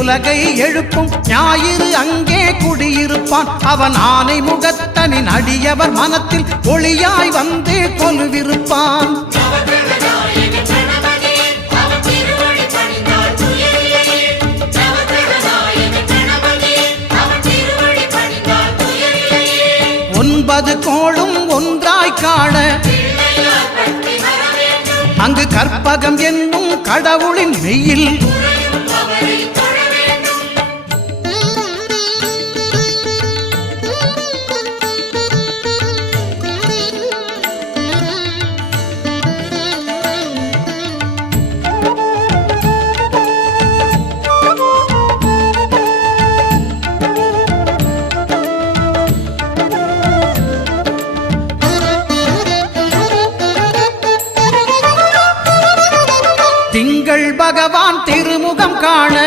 உலகை எழுப்பும் ஞாயிறு அங்கே குடியிருப்பான். அவன் ஆனை முகத்தனின் அடியவர் மனத்தில் ஒளியாய் வந்து கொலுவிருப்பான். ஒன்பது கோளும் ஒன்றாய் காண அங்கு கற்பகம் என்னும் கடவுளின் மெய்யில் திங்கள் பகவான் திருமுகம் காண